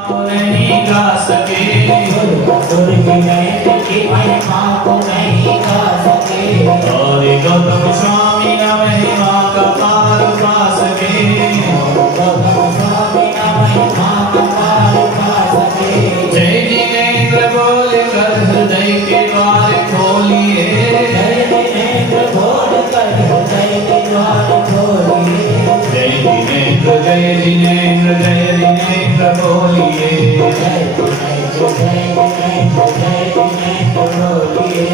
नहीं गा सके, की महिमा को नहीं गा सके। और गौतम स्वामी न महिमा का पार पा सके, गौतम स्वामी न महिमा का पार पा सके। जय जिनेंद्र बोल कर हृदय के द्वार खोलिए, जय जिनेंद्र बोल कर हृदय के द्वार खोलिए। जय जिनेंद्र जय जिनेंद्र जय जिनेंद्र बोलिए, जय जिनेंद्र जय जिनेंद्र जय जिनेंद्र बोलिए।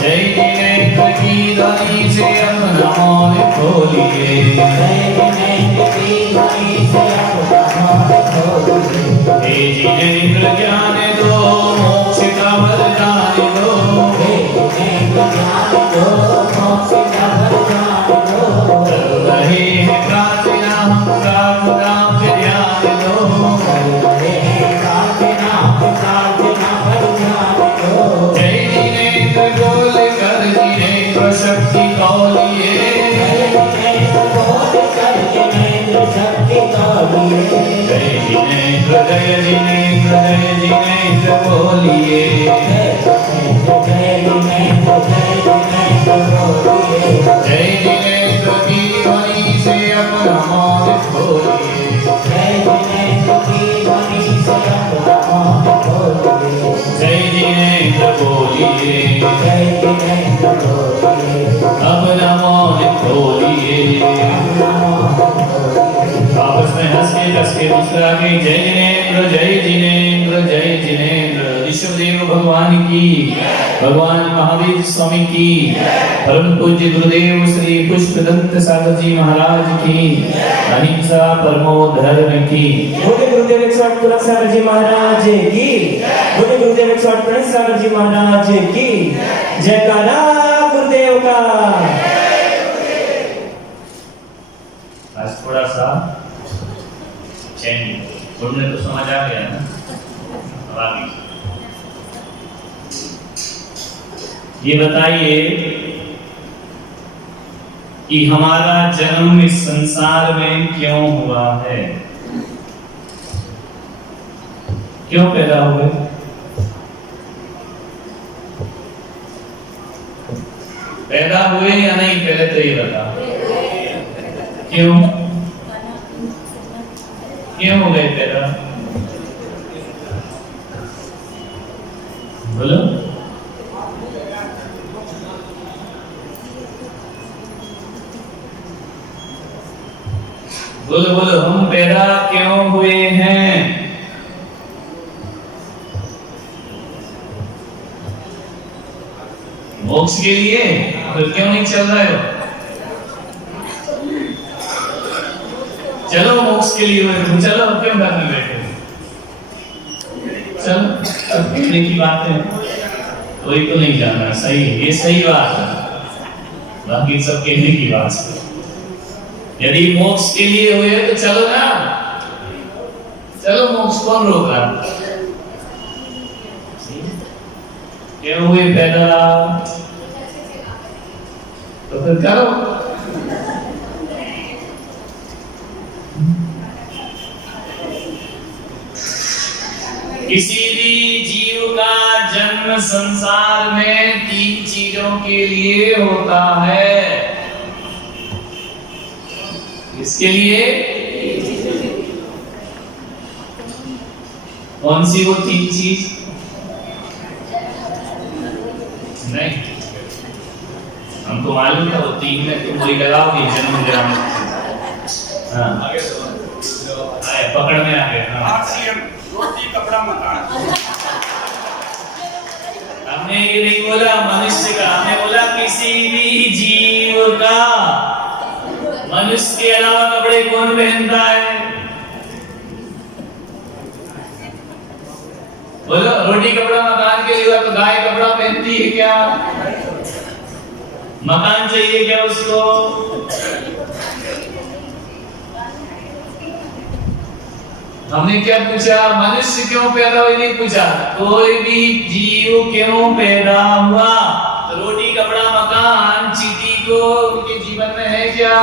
जय जिनेंद्र की ध्वनि से अपना मौन खोलिए, जय जिनेंद्र की ध्वनि से अपना मौन खोलिए। हे जिनेंद्र ज्ञान दो मोक्ष का वरदान दो, हे जिनेंद्र ज्ञान दो मोक्ष का वरदान दो। कर रहे हैं प्रार्थना हम राम राम के ध्यान दो, कर रहे हैं प्रार्थना पर ध्यान दो। जय जिनेंद्र बोल कर जिनेंद्र शक्ति तौलिए, जय जिनेंद्र बोल कर जिनेंद्र शक्ति तौलिए। जय जिनेंद्र जय जिनेंद्र जय जिनेंद्र बोलिए, जय जिनेंद्र जय जिनेंद्र जय जिनेंद्र बोलिए। जय जिनेंद्र की ध्वनि से अपना मौन खोलिए, जय जिनेंद्र की ध्वनि से अपना मौन खोलिए। जय जिनेंद्र बोलिए, जय जिनेंद्र बोलिए। अपना मौन खोलिए, अपना मौन खोलिए। आपस में हंस के मुस्कुरा के जय जिनेंद्र जय जिनेंद्र जय जिनेंद्र। ईश्वरदेव भगवान की, भगवान महावीर स्वामी की, परम पूज्य गुरुदेव श्री पुष्पदंत सागर जी महाराज की, अहिंसा परमो धर्म की। बोले गुरुदेव 108 तुलसी सागर जी महाराज की। बोले गुरुदेव 108 प्रणत सागर जी महाराज की। जयकारा गुरुदेव का। आज थोड़ा सा चैन बोलने तो समझ आ गया ना, अब आगे ये बताइए कि हमारा जन्म इस संसार में क्यों हुआ है, क्यों पैदा हुए? पैदा हुए या नहीं, पहले तो ये बता, क्यों क्यों हो गए पैदा? बोलो। बोलो बोलो, हम पैदा क्यों हुए हैं? मोक्ष के लिए? फिर क्यों नहीं चल रहे हो? चलो मोक्ष के लिए हुए, चलो क्यों घर में बैठे? चलो, अब कहने की बात है, कोई तो नहीं जाना, सही है, ये सही बात है, बाकी सब कहने की बात है। यदि मोक्ष के लिए हुए तो चलो ना, चलो मोक्ष कौन रोक रहा? क्यों हुए पैदा? तो फिर करो। किसी भी जीव का जन्म संसार में 3 चीजों के लिए होता है। इसके लिए कौन सी वो 3 चीज? नहीं, हमको मालूम था वो 3 में तुम वही लगाओगे, जन्म जन्म। हाँ, आए पकड़ में आ गए। हाँ, रोटी कपड़ा मकान। हमने ये नहीं बोला मनुष्य का, हमने बोला किसी भी जीव का। मनुष्य के अलावा कपड़े कौन पहनता है? बोलो, रोटी कपड़ा मकान के लिए तो गाय कपड़ा पहनती है क्या? मकान चाहिए क्या उसको? हमने क्या पूछा? मनुष्य क्यों पैदा हुआ, नहीं पूछा कोई भी जीव क्यों पैदा हुआ। तो रोटी कपड़ा मकान चीटी को उनके जीवन में है क्या?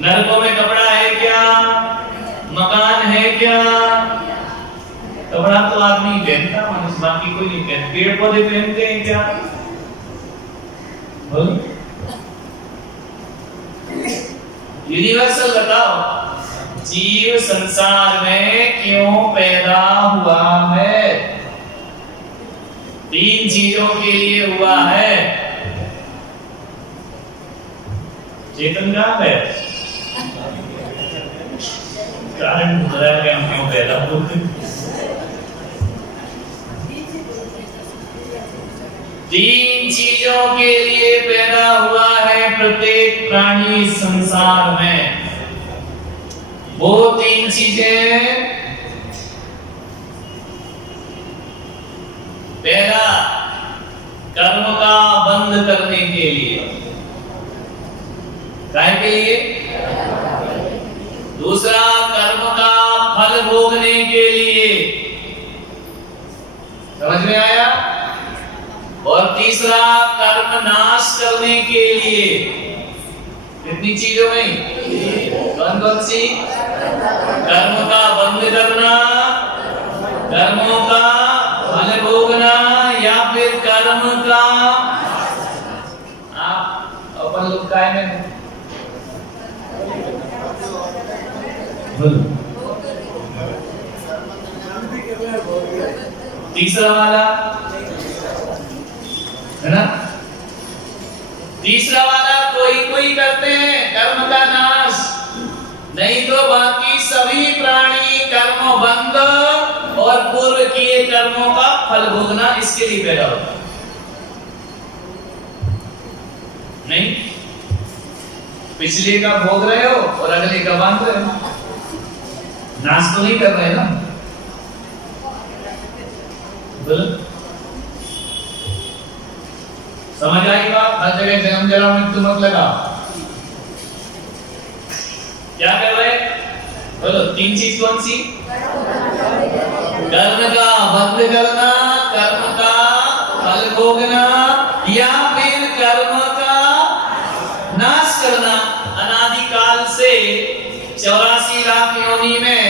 नलकों में कपड़ा है क्या? मकान क्या? कपड़ा तो आदमी पहनता, मनुष्य बाकी कोई नहीं पहनता। पेड़ पौधे पहनते हैं क्या? बोलो यूनिवर्सल बताओ, जीव संसार में क्यों पैदा हुआ है? 3 चीजों के लिए हुआ है। चेतन कहाँ है? कारण ढूंढ रहा है कि हम क्यों पैदा हुए। 3 चीजों के लिए पैदा हुआ है प्रत्येक प्राणी संसार में। वो 3 चीजें, पहला कर्म का बंध करने के लिए, काय के लिए? दूसरा कर्म का फल भोगने के लिए, समझ में आया? और तीसरा कर्म नाश करने के लिए। कितनी चीजों में? कौन कौन सी? कर्म का बंध करना, कर्मों का फल भोगना, या फिर कर्म का, आप अपन लोग काय में तीसरा वाला है ना? तीसरा वाला कोई कोई करते हैं कर्म का नाश, नहीं तो बाकी सभी प्राणी कर्म बंध और पूर्व किए कर्मों का फल भोगना, इसके लिए पैदा होता है। नहीं, पिछले का भोग रहे हो और अगले का बांध रहे हो, नाश तो नहीं कर रहे ना। समझ आई बात? हर जगह जन्म जरा मृत्यु मत लगाओ। क्या कर रहे? बोलो 3 चीज कौन सी? कर्म का बंध करना, कर्म का फल भोगना, या फिर कर्म का नाश करना। अनादिकाल से 84 लाख योनि में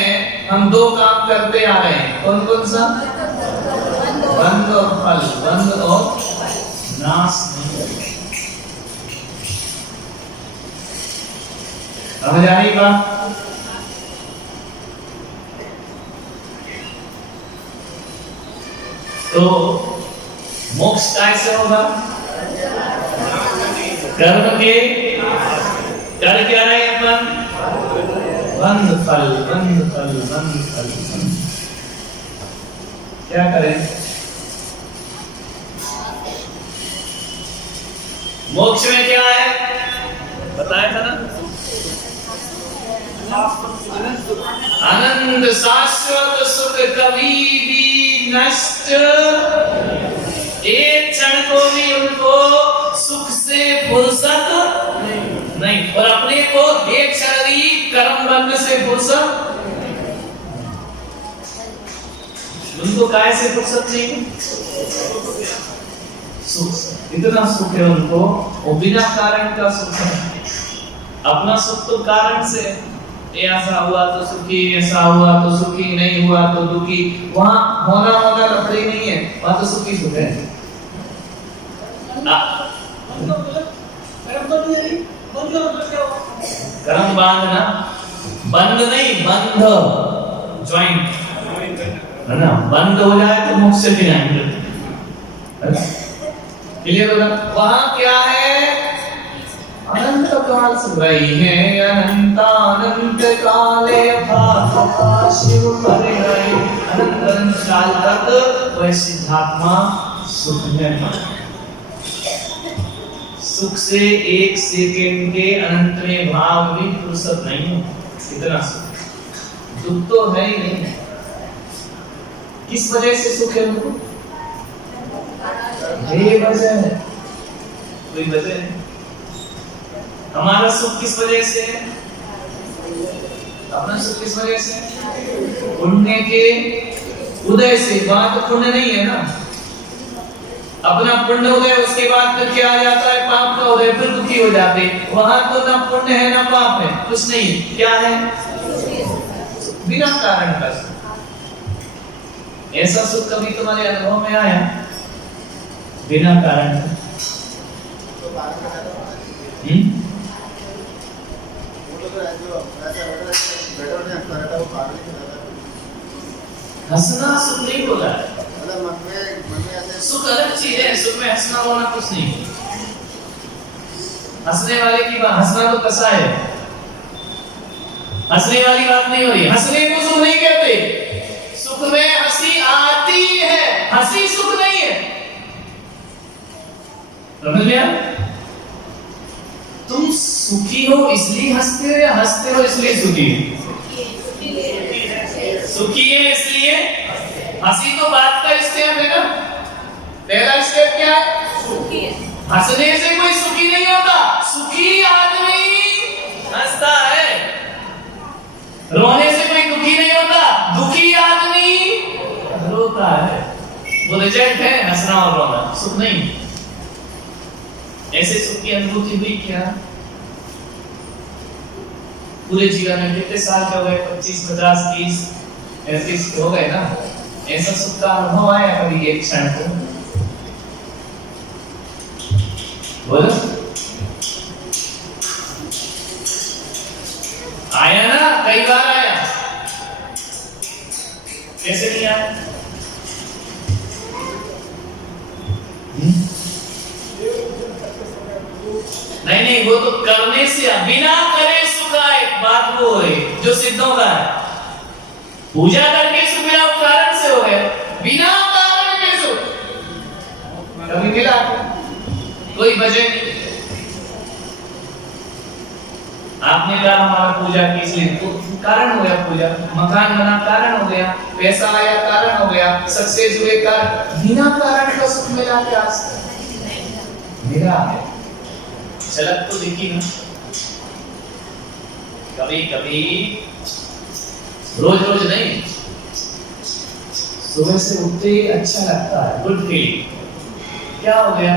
हम 2 काम करते आ रहे हैं। कौन कौन सा? बंध और फल, बंध और नाश नहीं। समझ आ रही बात? तो मोक्ष कैसे होगा? कर्म के कर क्या रहे अपन? बंध फल, बंध फल, बंध फल। क्या करें? मोक्ष में क्या है बताया था ना? आनंद शाश्वत सुख कभी भी नष्ट, एक क्षण को भी उनको सुख से फुर्सत नहीं, और अपने को एक क्षण भी कर्म बंध से फुर्सत, उनको काय से फुर्सत नहीं? सुख, इतना सुख है उनको, वो बिना कारण का सुख है। अपना सुख तो कारण से, ऐसा हुआ तो सुखी, ऐसा हुआ तो सुखी, नहीं हुआ तो दुखी। वहां होना होना लफड़े नहीं है, वहां तो सुखी सुख है। कर्म बांधना, बंद नहीं, बंध, ज्वाइंट है ना? बंद हो जाए तो मोक्ष से भी जाएंगे। क्लियर होगा? वहां क्या है? अनंत काल से रही है, अनंत काले भाषा शिव करे रहे, अनंत काल तक वह सिद्धात्मा सुख में, सुख से 1 सेकंड के अनंत में भाव भी फुर्सत नहीं हो। इतना सुख, दुख तो है ही नहीं। किस वजह से सुख है उनको? वजह है, कोई वजह है। हमारा सुख किस वजह से है? अपना सुख किस वजह से? पुण्य के उदय से। वहां तो पुण्य नहीं है ना, अपना पुण्य उदय, उसके बाद फिर क्या आ जाता है? पाप का उदय, फिर दुखी हो जाते। वहां तो ना पुण्य है ना पाप है, कुछ नहीं है। क्या है? बिना कारण का सुख। ऐसा सुख कभी तुम्हारे अनुभव में आया बिना कारण का? हंसना सुख नहीं बोला है। सुख अलग चीज है, सुख में हंसना बोलना कुछ नहीं। हंसने वाले की बात, हंसना तो कसा है, हंसने वाली बात नहीं हो रही। हंसने को सुख नहीं कहते, सुख में हंसी आती है, हंसी सुख नहीं है। समझ में आया? तुम सुखी हो इसलिए हंसते हो या हंसते हो इसलिए सुखी हो? सुखी है इसलिए हंसी तो बात का स्टेप है ना। पहला स्टेप क्या है? हंसने से कोई सुखी नहीं होता, सुखी आदमी हंसता है। रोने से कोई दुखी नहीं होता, दुखी आदमी रोता है। वो रिजल्ट है हंसना और रोना, सुख नहीं। ऐसे सुख की अनुभूति हुई क्या पूरे जीवन में? कितने साल हो गए? 25, 50, 30 ऐसे हो गए ना। ऐसा सुख का अनुभव आया कभी एक क्षण को? बोलो, आया ना? कई बार आया। कैसे नहीं आया? नहीं, वो तो करने से, बिना करे सुख आए, बात वो है जो सिद्धों का है। पूजा करके सुख मिला, कारण से हो गया। बिना कारण के सुख कभी मिला? कोई वजह नहीं। आपने कहा हमारा पूजा की इसलिए, तो कारण हो गया पूजा। मकान बना, कारण हो गया। पैसा आया, कारण हो गया। सक्सेस हुए, कारण। बिना कारण का सुख मिला क्या आज तक? मेरा है। झलक तो दिखी ना कभी कभी, रोज रोज नहीं। सुबह से उठते ही अच्छा लगता है, गुड फीलिंग। क्या हो गया?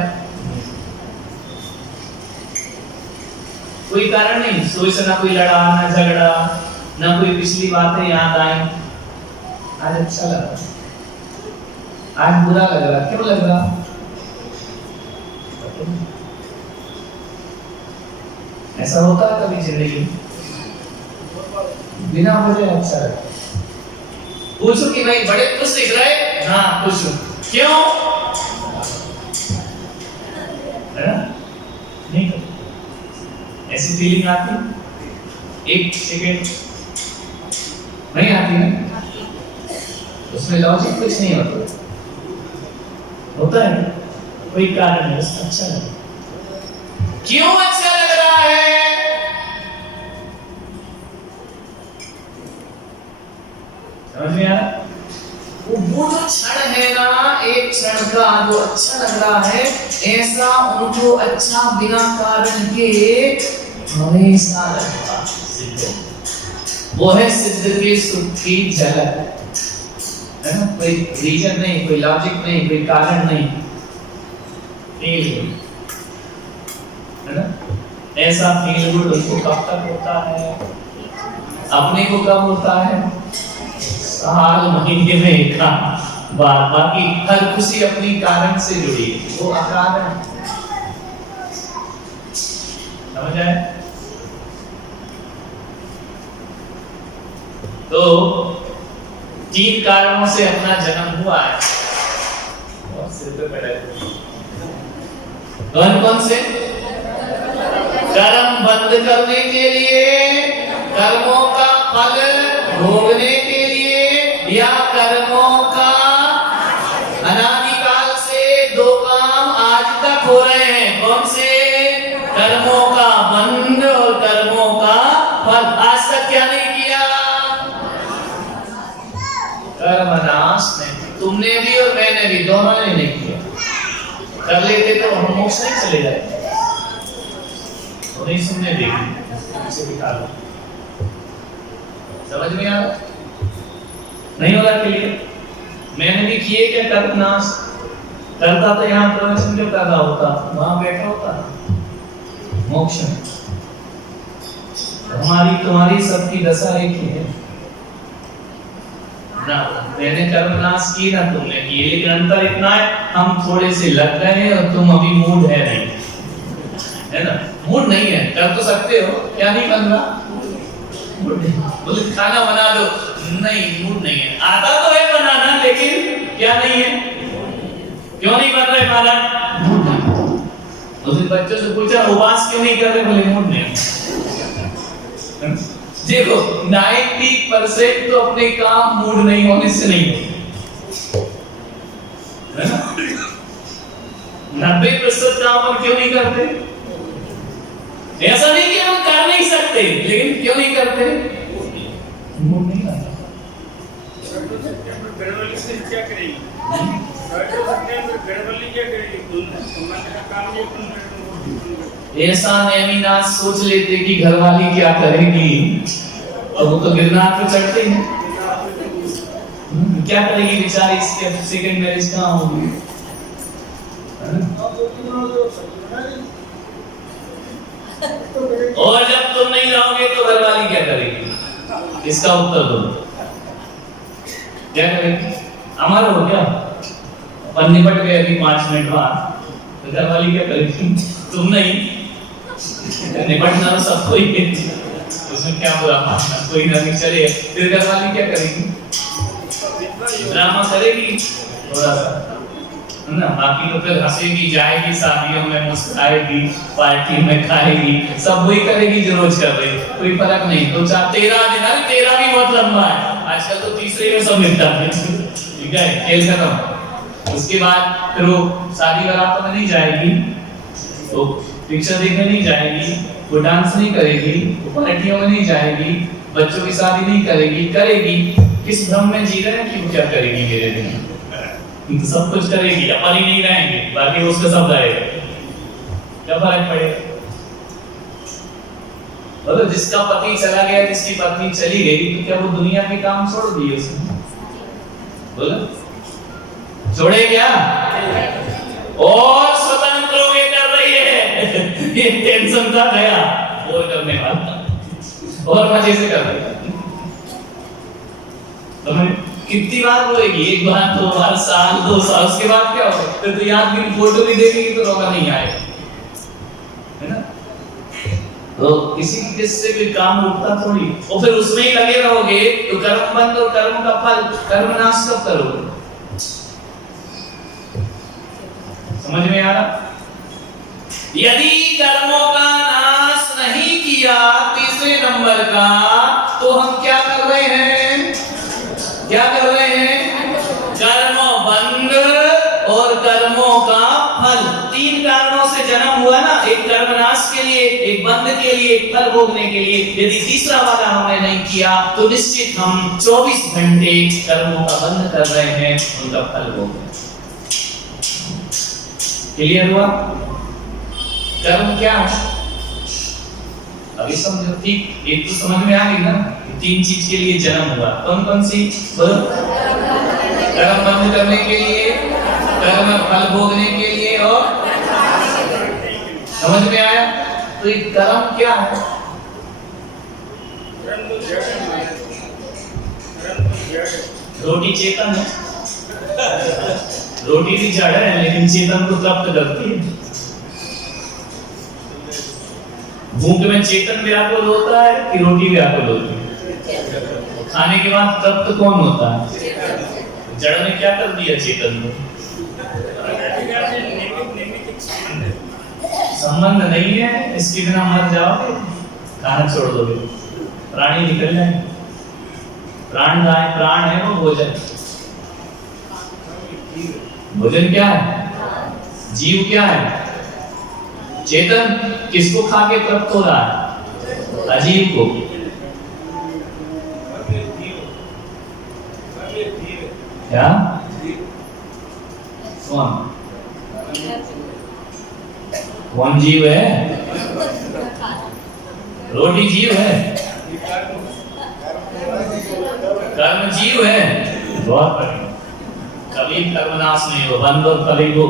कोई कारण नहीं। सुबह से ना कोई लड़ा, ना झगड़ा, ना कोई पिछली बातें याद आई। आज अच्छा लग रहा, आज बुरा लग रहा। क्यों लग रहा? ऐसा होता है कभी जिंदगी में? बिना वजह अच्छा लगता। पूछो कि भाई बड़े खुश दिख रहे? हाँ पूछो, क्यों? नहीं तो ऐसी फीलिंग आती? एक सेकेंड नहीं आती ना? उसमें लॉजिक कुछ नहीं होता। होता है कोई कारण है, अच्छा लगा। क्यों अच्छा लग रहा है? समझ में आ रहा? वो जो क्षण है ना, एक क्षण का जो अच्छा लग रहा है, ऐसा उनको अच्छा बिना कारण के हमेशा लगता। वो है सिद्ध के सुख की झलक, है ना? कोई रीजन नहीं, कोई लॉजिक नहीं, कोई कारण नहीं, है ना? ऐसा फील गुड उनको कब तक होता है? अपने को कब होता है? साल महीने में एक बार। बाकी हर खुशी अपनी कारण से जुड़ी है, वो अकारण। समझ आए? तो 3 कारणों से अपना जन्म हुआ है। और सिर पे पड़े कौन से? कर्म बंद करने के लिए, कर्मों का फल भोगने के लिए, या कर्मों का अनादिकाल से 2 काम आज तक हो रहे हैं। कौन से? कर्मों का बंध और कर्मों का फल। आज तक क्या नहीं किया? कर्मनाश नहीं। तुमने भी और मैंने भी, दोनों ने नहीं किया। कर लेते तो हम मोक्ष नहीं चले जाते। नहीं सुनने देगी, इसे दिखा दो। समझ में आ रहा? नहीं होगा क्लियर? मैंने भी किए क्या कर्मनाश? करता तो यहाँ प्रवचन क्यों कर रहा होता, वहां बैठा होता मोक्ष में। हमारी तुम्हारी सबकी दशा एक ही है। ना मैंने कर्मनाश की ना तुमने की, लेकिन अंतर इतना है हम थोड़े से लग गए हैं और तुम अभी मूड है नहीं, है ना, मूड नहीं है, कर तो सकते हो, क्या नहीं बन रहा, बोले खाना बना दो, नहीं मूड नहीं है, आता तो है बनाना लेकिन क्या नहीं है, क्यों नहीं बन रहा खाना, उस बच्चों से पूछा उपवास क्यों नहीं कर रहे, बोले मूड नहीं है। देखो 90% तो अपने काम मूड नहीं होने से नहीं होते, है ना, 90% काम हम क्यों नहीं करते, ऐसा नहीं कि हम कर नहीं सकते, लेकिन क्यों नहीं करते, मूड नहीं आता। घरवाली से क्या करेगी, घरवाली क्या करेगी, तुम्हारा काम ये तुम ऐसा नेमिनाथ सोच लेते कि घरवाली क्या करेगी, और वो तो गिरनार पे चढ़ते ही हैं। क्या करेगी बेचारी, इसके सेकंड मैरिज कहाँ होगी, और जब तुम नहीं रहोगे तो घरवाली क्या करेगी, इसका उत्तर दो, क्या करेगी, अमर हो क्या, अपन निपट गए अभी 5 मिनट बाद, तो घरवाली क्या करेगी, तुम नहीं, निपटना तो सबको ही है, उसमें क्या बुरा मानना, कोई ना नहीं चले, फिर घरवाली क्या करेगी, ड्रामा करेगी थोड़ा सा, है ना, बाकी तो फिर हंसेगी, जाएगी शादियों में, मुस्कुराएगी, पार्टी में खाएगी, सब वही करेगी जो रोज कर रही, कोई फर्क नहीं, तो 13 दिन, अरे 13 भी बहुत लंबा है, आजकल तो तीसरे में सब मिलता है, ठीक है, खेल खत्म। उसके बाद फिर वो शादी बारातों में नहीं जाएगी, तो पिक्चर देखने नहीं जाएगी, वो डांस नहीं करेगी, वो पार्टियों में नहीं जाएगी, बच्चों की शादी नहीं करेगी, करेगी किस भ्रम में जी रहे हैं कि वो क्या करेगी मेरे दिन, तो सब कुछ करेगी, अपन ही नहीं रहेंगे, बाकी उसका सब रहेगा, क्या फर्क पड़ेगा, बोलो जिसका पति चला गया, जिसकी पत्नी चली गई, तो क्या वो दुनिया के काम छोड़ दिए उसने, बोलो छोड़े क्या, और स्वतंत्र हो गए कर रही है, ये टेंशन था गया, और करने वाला, और मजे से कर रही है, तो कितनी बार रोएगी, एक बार, 2 बार, साल, 2 साल, उसके बाद क्या होगा, फिर तो याद भी फोटो भी देखेगी तो रोना नहीं आएगा, है ना, तो किसी किससे भी काम रुकता थोड़ी, और फिर उसमें ही लगे रहोगे तो कर्म बंद और कर्म का फल, कर्म नाश कब करोगे, समझ में आ रहा, यदि कर्मों का नाश नहीं किया, तीसरे नंबर का, तो हम क्या कर रहे हैं, क्या कर रहे हैं, कर्म बंध और कर्मों का फल, 3 कारणों से जन्म हुआ ना, एक कर्मनाश के लिए, एक बंध के लिए, एक फल भोगने के लिए, यदि तीसरा वाला हमने नहीं किया तो निश्चित हम 24 घंटे कर्मों का बंध कर रहे हैं, उनका फल भोग रहे हैं। क्लियर हुआ, कर्म क्या है, अभी समझो, ठीक, एक तो समझ में आ गई ना, 3 चीज के लिए जन्म हुआ, कौन कौन सी, बोलो, कर्म बंद करने के लिए, कर्म फल भोगने के लिए, और समझ में आया, तो ये कर्म क्या है, रोटी चेतन है, रोटी भी जड़ है लेकिन चेतन को तृप्त करती है, भूख में चेतन व्याकुल होता है कि रोटी व्याकुल होती है, खाने के बाद तृप्त कौन होता है, जड़ ने क्या कर दिया चेतन को, संबंध नहीं है, इसके बिना मर जाओगे, खाना छोड़ दोगे, प्राणी निकल जाएंगे, प्राण है वो भोजन, भोजन क्या है, जीव क्या है, चेतन किसको खा के तृप्त हो रहा है, अजीव को, क्या, कौन जीव है, रोटी जीव है, कर्म जीव है, बहुत बढ़िया, कभी कर्मनाश नहीं हो, बंद और कभी हो,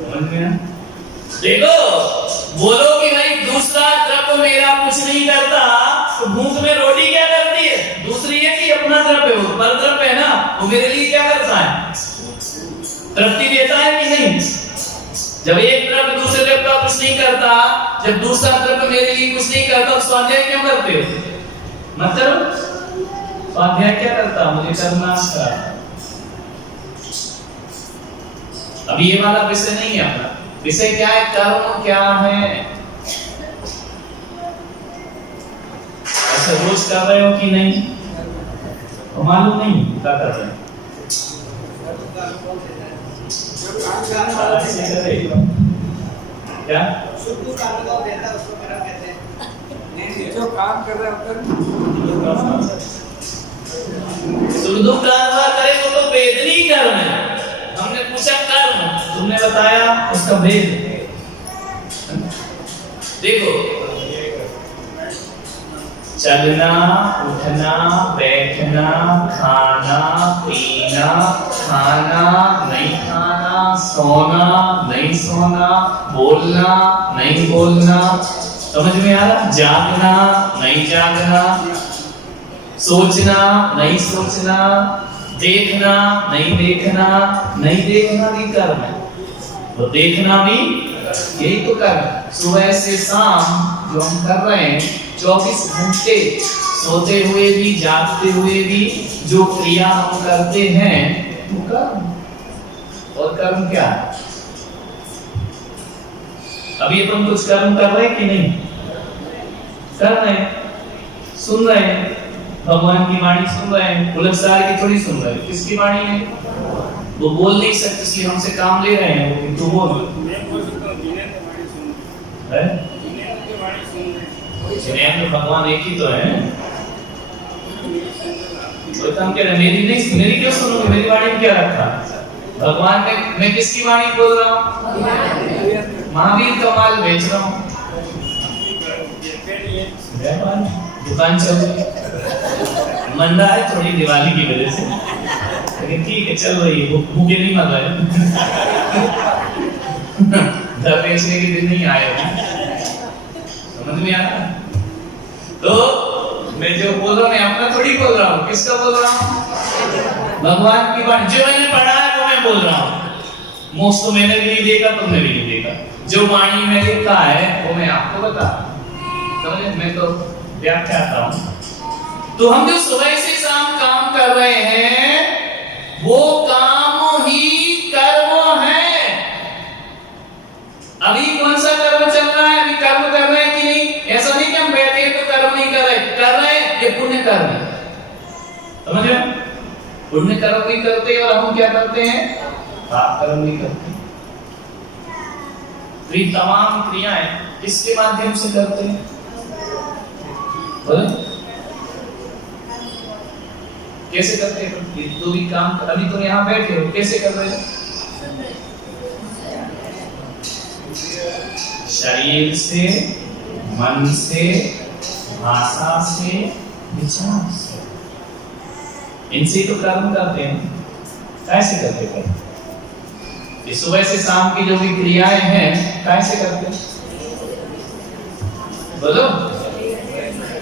समझ में, देखो, बोलो कि भाई दूसरा द्रव्य मेरा कुछ नहीं करता, तो भूख में रोटी क्या करती है, दूसरी है कि अपना जब एक द्रव्य दूसरे द्रव्य का कुछ नहीं करता, जब दूसरा द्रव्य मेरे लिए कुछ नहीं करता, तो स्वाध्याय क्यों करते हो? मत करो। स्वाध्याय क्या करता? मुझे करना आता। अभी ये वाला विषय नहीं है अपना। विषय क्या है? कर्म क्या है? ऐसा रोज कर रहे हो कि नहीं? तो मालूम नहीं क्या कर रहे हैं। ऐसे करे क्या? जो काम कर रहे होते सुख दुख का अनुभव करे तो वेदनी कर्म है। हमने पूछा कर्म, तुमने बताया उसका भेद। देखो, चलना, उठना, बैठना, खाना, पीना, खाना, नहीं खाना, सोना, नहीं सोना, बोलना, नहीं बोलना, समझ में आ रहा? जागना, नहीं जागना, सोचना, नहीं सोचना, देखना, नहीं देखना, नहीं देखना भी कर्म है। तो देखना भी यही तो कर्म। सुबह से शाम जो हम कर रहे हैं, 24 घंटे सोते हुए भी जागते हुए भी जो क्रिया हम करते हैं वो कर्म। और कर्म क्या है? अभी अपन कुछ कर्म कर रहे हैं कि नहीं कर रहे हैं? सुन रहे हैं, भगवान की वाणी सुन रहे हैं, बुलंदशहर की थोड़ी सुन रहे हैं। किसकी वाणी है? वो बोल नहीं सकते इसलिए हमसे काम ले रहे हैं। वो तू बोल है। जिन्हें भगवान एक ही तो है। तो हम कह रहे मेरी नहीं, मेरी क्यों सुनोगे? मेरी वाणी में क्या रखा? भगवान ने, मैं किसकी वाणी बोल रहा हूँ? महावीर का माल बेच रहा हूँ। दुकान चल रही मंदा है थोड़ी दिवाली की वजह से, लेकिन ठीक है चल रही है। भूखे नहीं मर रहे। घर बेचने के दिन नहीं आए। समझ में आ रहा? तो मैं जो बोल रहा हूँ, मैं अपना थोड़ी बोल रहा हूँ। किसका बोल रहा हूँ? भगवान की वाणी। जो मैंने पढ़ा है वो मैं बोल रहा हूँ। मोक्ष तो मैंने भी नहीं देखा, तुमने भी नहीं देखा। जो वाणी में लिखा है वो मैं आपको बता। समझे? मैं तो व्याख्या करता हूँ। तो हम जो सुबह से शाम काम कर रहे हैं वो काम ही कर्म है। अभी कौन सा कर्म चल रहा है? अभी कर्म कर रहे हैं कि नहीं? ऐसा नहीं कि हम बैठे हैं तो कर्म नहीं कर रहे हैं। ये पुण्य कर्म है। समझ रहे? पुण्य कर्म भी करते हैं और हम क्या करते हैं? पाप कर्म भी करते हैं। तो ये तमाम क्रियाएं किसके माध्यम से करते हैं? बोले कैसे करते हैं? ये तो भी काम अभी तो यहाँ बैठे हो, कैसे कर रहे हो? शरीर से, मन से, भाषा से, विचार से, इनसे तो कर्म करते हैं। कैसे करते हैं? ये सुबह से शाम की जो भी क्रियाएं हैं कैसे करते हैं? बोलो।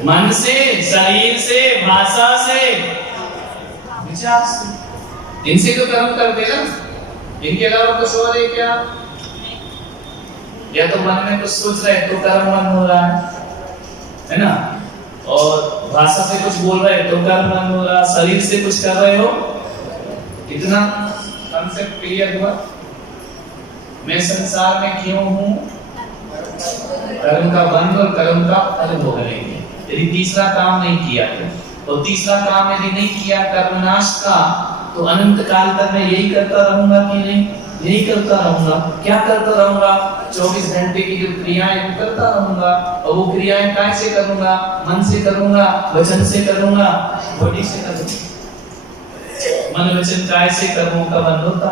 मन से, शरीर से, भाषा से, विचार से, इनसे तो कर्म करते हैं ना। इनके अलावा कुछ और है क्या? या तो मन में कुछ सोच रहे तो कर्म मन हो रहा है ना? और भाषा से कुछ बोल रहे तो कर्म मन हो रहा, शरीर से कुछ कर रहे हो। कितना कंसेप्ट क्लियर हुआ? मैं संसार में क्यों हूं? कर्म का बंध और कर्म का फल भोगने। यदि तीसरा काम नहीं किया तो तीसरा काम यदि नहीं किया कर्मनाश का, तो अनंत काल तक मैं यही करता रहूंगा कि नहीं? यही करता रहूंगा। क्या करता रहूंगा? 24 घंटे की जो क्रियाएं वो करता रहूंगा। और वो क्रियाएं कैसे करूंगा? मन से करूंगा, वचन से करूंगा, बॉडी से करूंगा। मन वचन काय से कर्मों का बंध होता।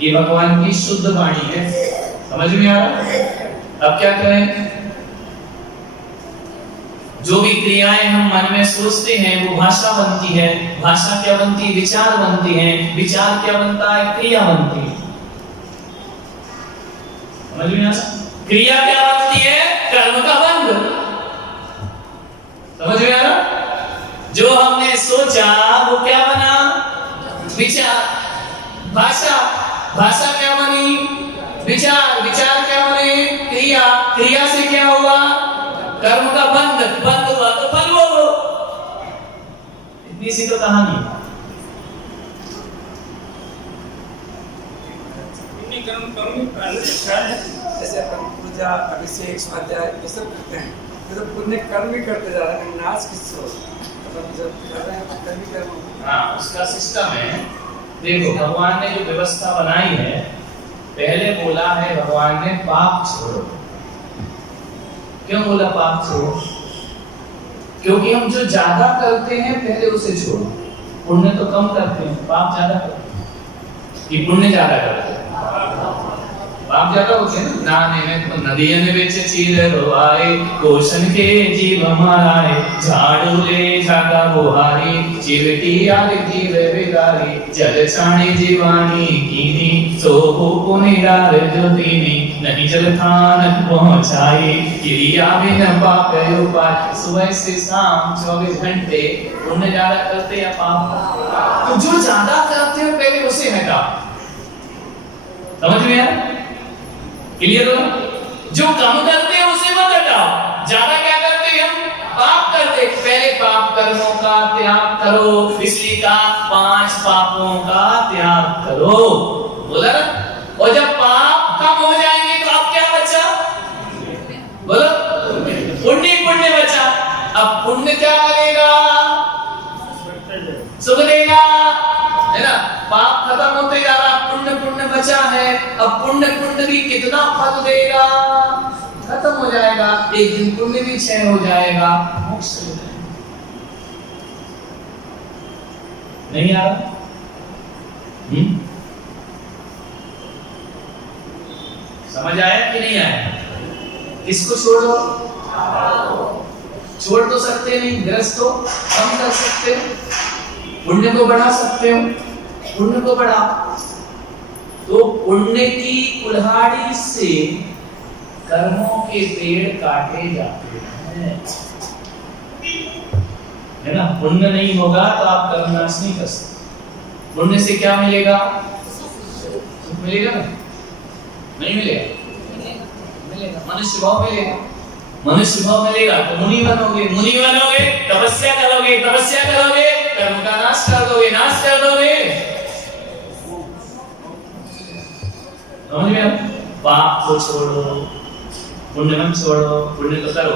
ये भगवान की शुद्ध वाणी है। समझ में आ रहा? अब क्या करें? जो भी क्रियाएं हम मन में सोचते हैं वो भाषा बनती है। भाषा क्या बनती है? विचार बनती है। विचार क्या बनता है? क्रिया बनती है। समझ में आ रहा? क्रिया क्या बनती है? कर्म का बंध। समझ में आ रहा? जो हमने सोचा वो क्या बना? विचार। भाषा भाषा क्या बनी? विचार, विचार क्या बने? क्रिया, क्रिया से क्या हुआ? कर्म का बंध, बंध हुआ तो फल हो। इतनी सी तो कहानी है। जैसे अपन पूजा, अभिषेक, स्वाध्याय ये सब करते हैं, ये तो पुण्य कर्म ही करते जा रहे हैं, नाश किससे हो? मतलब जब कर रहे हैं तो कर्म ही कर्म। हाँ, उसका सिस्टम है। देखो, भगवान ने जो व्यवस्था बनाई है, पहले बोला है भगवान ने पाप छोड़ो। क्यों बोला पाप छोड़ो? क्योंकि हम जो ज्यादा करते हैं पहले उसे छोड़ो। पुण्य तो कम करते हैं, पाप ज्यादा करते हैं। कि पुण्य ज्यादा करते हैं, पाप ज्यादा होते हैं ना। नाने में तो नदियन विच चीर रोआए, कोशन के जीव हमाराए, झाड़ू ले झाका बुहारी, चिवटी आदि जीव बिगारी, जल छाणी जीवानी कीनी, सोहु पुनिरार ज्योतिनी, नहीं जल थान पहुंचाई, क्रिया बिन पाप उपाय। सुबह से शाम 24 घंटे पुण्य ज्यादा करते या पाप? तो जो ज्यादा करते हैं पहले उसे हटा। समझ में आया? क्लियर हो? जो कम करते हैं उसे मत हटाओ। ज्यादा क्या करते हैं हम? पाप करते। पहले पाप कर्मों का त्याग करो, इसलिए का 5 पापों का त्याग करो, बोला ना। और जब पाप कम हो जाएंगे तो अब क्या बचा? बोलो, पुण्य, पुण्य बचा। अब पुण्य क्या करेगा? सुख देगा, है ना। पाप खत्म होते जा रहा, पुण्य पुण्य बचा है। अब पुण्य पुण्य भी कितना फल देगा? खत्म हो जाएगा। एक दिन पुण्य भी क्षय हो जाएगा, मोक्ष हो जाएगा। नहीं आ रहा? समझ आया कि नहीं आया? किसको छोड़ो? छोड़ तो सकते नहीं, ग्रस्त हो, कम कर सकते हो, पुण्य को बढ़ा सकते हो, पुण्य को बढ़ा। तो पुण्य की कुल्हाड़ी से कर्मों के पेड़ काटे जाते हैं, है ना। पुण्य नहीं होगा तो आप कर्म नाश नहीं कर सकते। पुण्य से क्या मिलेगा? सुख मिलेगा ना? नहीं मिलेगा? मिलेगा, मनुष्य भाव मिलेगा। मनुष्य भाव मिलेगा तो मुनि बनोगे, मुनि बनोगे तपस्या करोगे, तपस्या करोगे कर्म का नाश कर दोगे, नाश कर दोगे। समझ में आया? पाप को छोड़ो, पुण्य मत छोड़ो, पुण्य तो करो।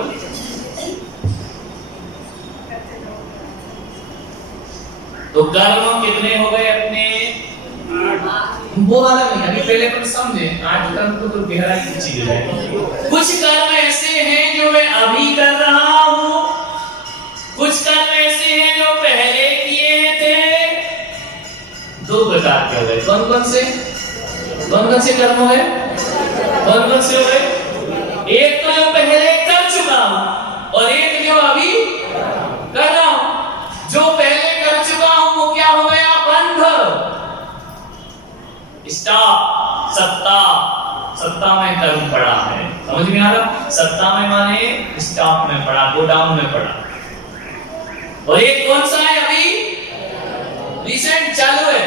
तो कर्म कितने हो गए अपने? वो वाला नहीं, अभी पहले अपन समझे। 8 कर्म तो गहराई की चीज है। कुछ कर्म ऐसे हैं जो मैं अभी कर रहा हूं, कुछ कर्म ऐसे हैं जो पहले किए थे। 2 प्रकार के हो गए। कौन कौन से? कौन कौन से कर्म हो गए? कौन कौन से हो गए? एक तो जो पहले कर चुका हूं और एक जो अभी कर रहा हूं। जो पहले कर चुका हूं वो क्या हो गया? बंध। स्टॉप, सत्ता, सत्ता में कर्म पड़ा है। समझ में आ रहा? सत्ता में माने स्टॉप में पड़ा, गोडाउन में पड़ा। और एक कौन सा है? अभी रिसेंट चालू है।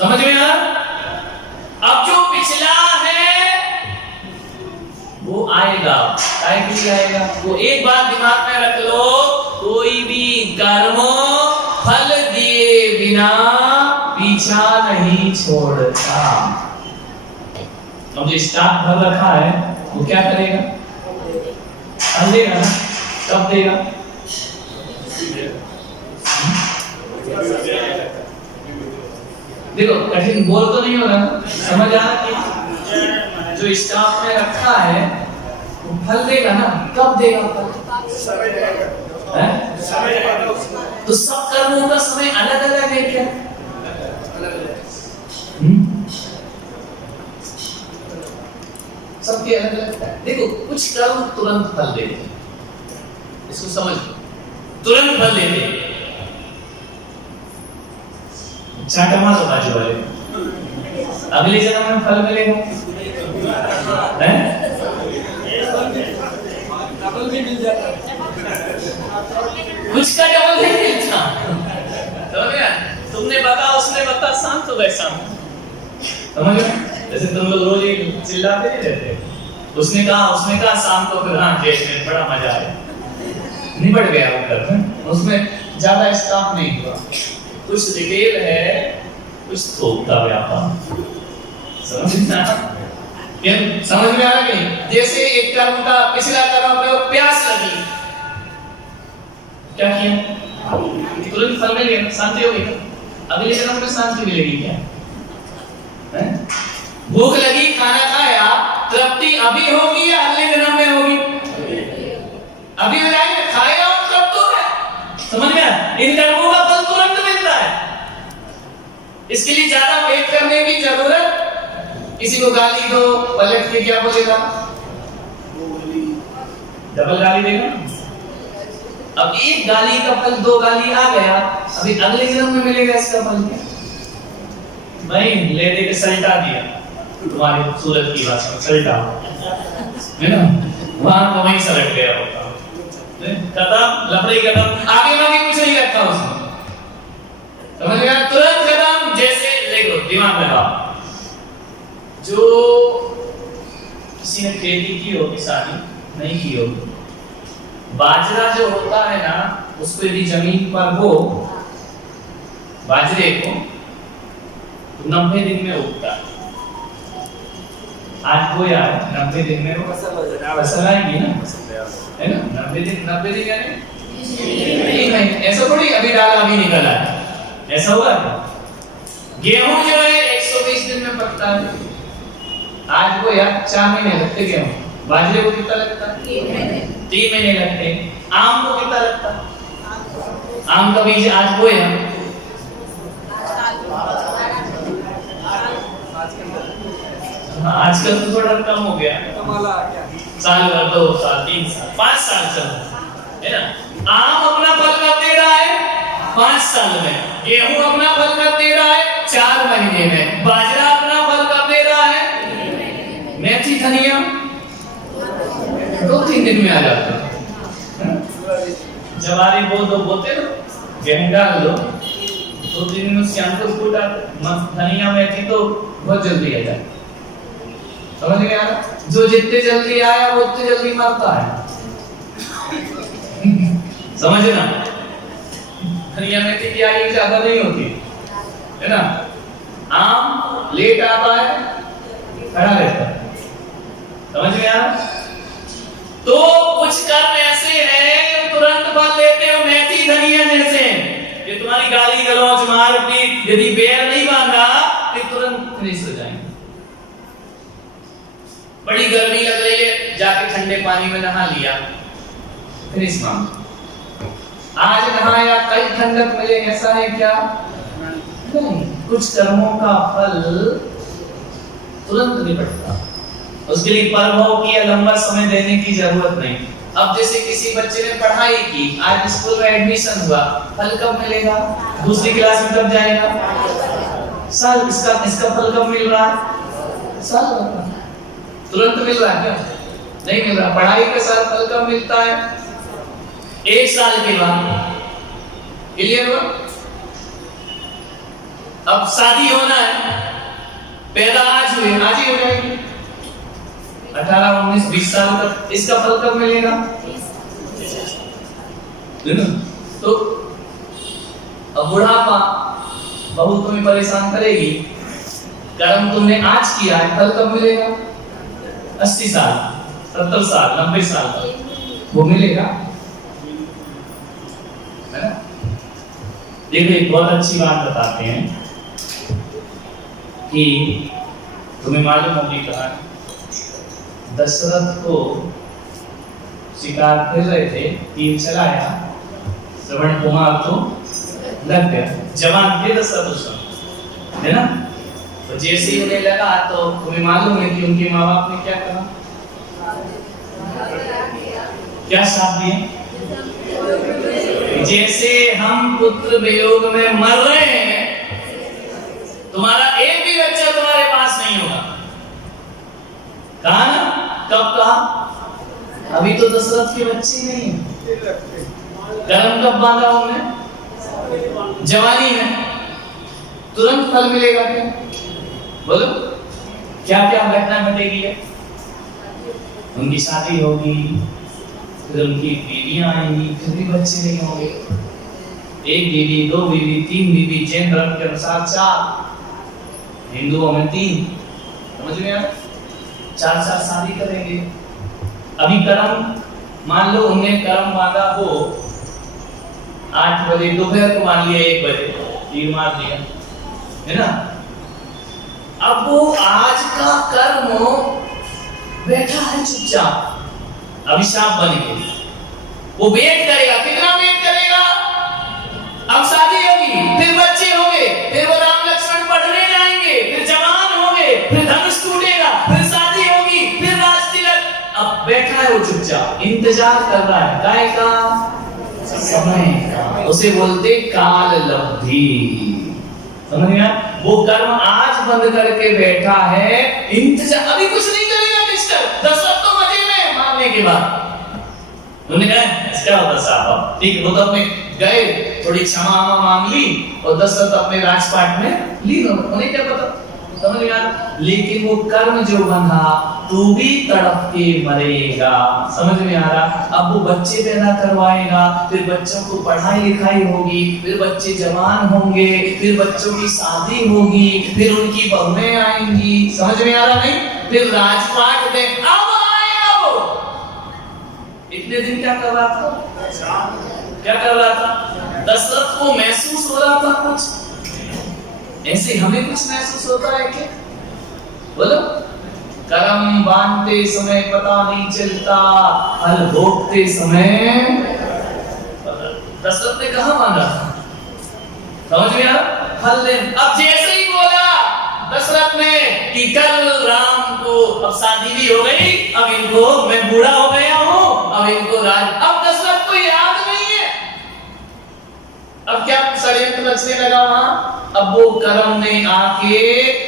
समझ में आ रहा? अब जो पिछला है वो आएगा। काय के लिए आएगा? वो एक बात दिमाग में रख लो, कोई भी कर्म फल दिए बिना पीछा नहीं छोड़ता। अब जो स्टॉक भर रखा है वो क्या करेगा? फल देगा ना। कब देगा? देखो, कठिन बोल तो नहीं हो रहा ना? समझ आ रहा कि जो स्टॉक में रखा है वो फल देगा ना। कब देगा फल? तो सब कर्मों का समय अलग अलग है क्या? सबके अलग अलग है। देखो, कुछ कर्म तुरंत फल देते हैं, इसको समझ लो, तुरंत फल देते हैं। चाटा मारो बाजू वाले, अगले जन्म में फल मिलेगा, हैं? डबल भी मिल जाता है। कुछ का डबल नहीं मिलता। समझ गया? तुमने बता, उसने बता, शांत हो गए शांत। समझ रहे? जैसे तुम लोग रोज ही चिल्लाते नहीं रहते, उसने कहा शाम को फिर हाँ जय में बड़ा मजा आया, निपट गया वो कर, उसमें ज्यादा स्टाफ नहीं हुआ, कुछ रिटेल है कुछ थोक का व्यापार। समझ में आ रहा कि जैसे एक कर्म का पिछला कर्म पे प्यास लगी, क्या किया, तुरंत फल मिल गया, शांति होगी, अगले जन्म में शांति मिलेगी क्या? भूख लगी, खाना खाया, तृप्ति अभी होगी या अगले जन्म में होगी? अभी हो जाएगा, खाएगा और तृप्त होगा। समझ में आया? इन कर्मों का फल तुरंत मिलता है, इसके लिए ज्यादा वेट करने की जरूरत। किसी को गाली दो, पलट के क्या बोलेगा? डबल गाली देगा। अब एक गाली का फल 2 गाली आ गया, अभी अगले जन्म में मिलेगा इसका फल क्या? भाई ले दे के सल्टा दिया, तुम्हारी सूरत की भाषा में सल्टा है ना, वहां तो वहीं सलट गया होता, खत्म, लफड़ी खत्म, आगे कुछ नहीं रखा उसने, समझ गया? तुरंत खत्म। जैसे देखो दिमाग लगाओ, जो किसी ने खेती की हो, किसानी नहीं की हो, बाजरा जो होता है ना, उसको यदि जमीन पर हो बाजरे को, तो 90 दिन में उगता है। आज बोया है, 90 दिन में फसल आएगी ना, है ना? 90 दिन यानी 3 महीने, ऐसा थोड़ी अभी डाला अभी निकला है, ऐसा हुआ है? गेहूं जो है 120 दिन में पकता है, आज बोया 4 महीने लगते गेहूं, बाजरे को कितना लगता है? 3 महीने लगते हैं। आम को कितना लगता है? आम का बीज आज बोया, आजकल तो थोड़ा कम हो गया, साल भर, 2 साल, 3 साल, 5 साल चल, है ना? आम अपना फल कब दे रहा है? 5 साल में। गेहूं अपना फल कब दे रहा है? 4 महीने में। बाजरा अपना फल कब दे रहा है? मेथी धनिया 2-3 दिन में आ जाता है। जवारी बोते ना, गेहूं डाल दो, 2 दिन में उसके अंकुर फूट आते, धनिया मेथी तो बहुत जल्दी आ जाता। समझ में आ रहा? जो जितने जल्दी आया वो उतने जल्दी मरता है। समझना, धनिया मेथी की आयु ज्यादा नहीं होती है ना। आम लेट आता है, खड़ा रहता है। समझ में आ रहा? तो कुछ कर्म ऐसे हैं तुरंत फल देते हो, मेथी धनिया जैसे। ये तुम्हारी गाली गलौज मारपीट यदि बेर नहीं बांधा तो तुरंत फिनिश हो जाएंगे। बड़ी गर्मी लग रही है, जाके ठंडे पानी में नहा लिया, फिनिश मांग। आज नहाया कल ठंडक मिले, ऐसा है क्या? नहीं। कुछ कर्मों का फल तुरंत निपटता, उसके लिए प्रभाव की या लंबा समय देने की जरूरत नहीं। अब जैसे किसी बच्चे ने पढ़ाई की, आज स्कूल में एडमिशन हुआ, फल कब मिलेगा? दूसरी क्लास में कब जाएगा? साल। इसका फल कब मिल रहा है? साल भर। तुरंत मिल रहा है क्या? नहीं मिल रहा। पढ़ाई के साथ फल कब मिलता है? 1 साल के बाद। क्लियर हुआ? अब शादी होना है, पैदा आज हुए, आज ही हो जाएगी। 18, 19, 20 साल तक इसका फल कब मिलेगा? तो अब बुढ़ापा बहुत तुम्हें परेशान करेगी। कर्म तुमने आज किया है, फल कब मिलेगा? 80 साल, 70 साल, 90 साल तक वो मिलेगा, है ना? देखो एक बहुत अच्छी बात बताते हैं कि तुम्हें मालूम होगी कहानी। दशरथ को शिकार खेल रहे थे, तीर चलाया, श्रवण कुमार तो लग गया। जवान थे दशरथ उस समय, है ना? तो जैसे ही उन्हें लगा तो तुम्हें मालूम है कि उनके माँ बाप ने क्या कहा? क्या साथ दिए? जैसे हम पुत्र वियोग में मर रहे हैं, तुम्हारा एक भी बच्चा तुम्हारे पास नहीं होगा। कहा ना? कब कहा? अभी तो दशरथ के बच्चे नहीं है। कर्म कब बांधा उन्होंने? जवानी में। तुरंत फल मिलेगा क्या? बोलो क्या क्या घटना घटेगी है? उनकी शादी होगी, फिर उनकी बीवियां आएंगी, फिर भी बच्चे नहीं होंगे। एक बीवी, दो बीवी, तीन बीवी, जैन धर्म के अनुसार 4, हिंदुओं में 3, समझ में आया? 4 शादी करेंगे। अभी कर्म, मान लो उन्हें कर्म मांगा हो 8 बजे, दोपहर को मान लिया 1 बजे, तीर मार दिया, है ना? अब वो आज का कर्म बैठा है चुपचाप, अभिशाप बन के, वो वेट करेगा। कितना वेट करेगा? अब शादी होगी, फिर बच्चे होंगे, फिर वो राम लक्ष्मण पढ़ने जाएंगे, फिर जवान होंगे, फिर धनुष टूटेगा, फिर शादी होगी, फिर राज तिलक। अब बैठा है वो चुपचाप, इंतजार कर रहा है काय का? समय का। उसे बोलते काल लब्धि, समझ गया? वो कर्म आज बंद करके बैठा है, इंतजार। अभी कुछ नहीं करेगा मिस्टर, दशरथ तो मजे में मारने के बाद। उन्होंने कहा क्या होता साहब, ठीक है, वो तो अपने गए, थोड़ी क्षमा मांग ली और दशरथ अपने राजपाट में लीन हो गए। उन्हें क्या पता, समझ में आया? लेकिन वो कर्म जो बंधा, तू भी तड़प के मरेगा, समझ में आ रहा? अब वो बच्चे पैदा करवाएगा, फिर बच्चों को पढ़ाई लिखाई होगी, फिर बच्चे जवान होंगे, फिर बच्चों की शादी होगी, फिर उनकी बहुएं आएंगी, समझ में आ रहा नहीं? फिर राजपाट में अब आएगा वो। इतने दिन क्या कर रहा था? क्या कर रहा था? दशरथ को महसूस हो रहा था कुछ, ऐसे हमें कुछ महसूस होता है क्या? बोलो, कर्म बांधते समय पता नहीं चलता, फल भोगते समय। दशरथ ने कहा मांगा था, समझ में आया? फल ले। अब जैसे ही बोला दशरथ ने कि कल राम को, अब शादी भी हो गई, अब इनको, मैं बूढ़ा हो गया हूं, अब इनको राज, अब दशरथ को याद नहीं है। अब क्या षड्यंत्र रचने लगा वहां? अब वो कर्म ने आके